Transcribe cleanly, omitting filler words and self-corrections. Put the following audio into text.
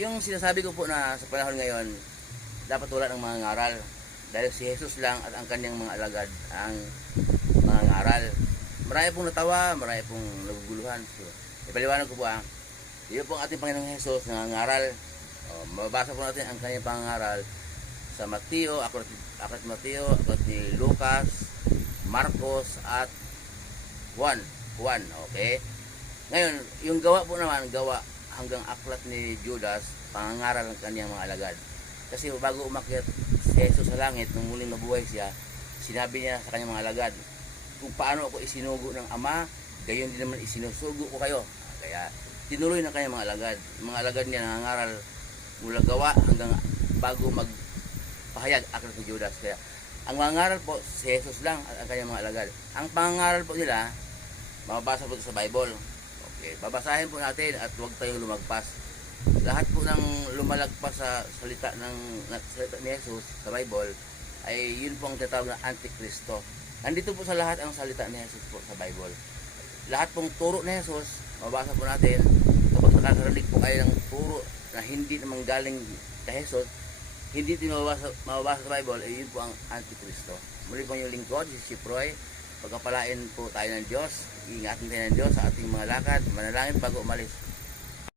yung sinasabi ko po na sa panahon ngayon, dapat wala ng mga ngaral. Dahil si Jesus lang at ang kanyang mga alagad ang mga ngaral. Marami pong natawa, marami pong naguguluhan. So, ipaliwanag ko po yun po ang ating Panginoong Jesus na ngaral. Mababasa po natin ang kanyang pangaral sa Mateo, aklat Mateo, aklat ni Lucas, Marcos at Juan. Okay? Ngayon, yung gawa po naman, gawa hanggang aklat ni Judas, pangangaral ng kanyang mga alagad. Kasi bago umakyat si Jesus sa langit, nung muling nabuhay siya, sinabi niya sa kanyang mga alagad, kung paano ako isinugo ng Ama, gayon din naman isinusugo ko kayo. Kaya tinuloy ng kanyang mga alagad. Mga alagad niya nangangaral mula gawa hanggang bago magpahayag aklat ni Judas. Kaya ang mga ngaral po, si Jesus lang at ang kanyang mga alagad. Ang pangangaral po nila, mababasa po sa Bible. Okay, babasahin po natin at huwag tayong lumagpas. Lahat po ng lumalagpas sa salita ni Jesus sa Bible ay yun po ang tinatawag na Antikristo. Nandito po sa lahat ang salita ni Jesus po sa Bible. Lahat pong turo ni Jesus, mabasa po natin. Kapag nakakarinig po kayo ng turo na hindi naman galing kay Jesus, hindi din mababasa sa Bible, ay yun po ang Antikristo. Muli po yung lingkod, si Proy. Pagkapalain po tayo ng Diyos, iingatin tayo ng Diyos sa ating mga lakad, manalangin bago umalis.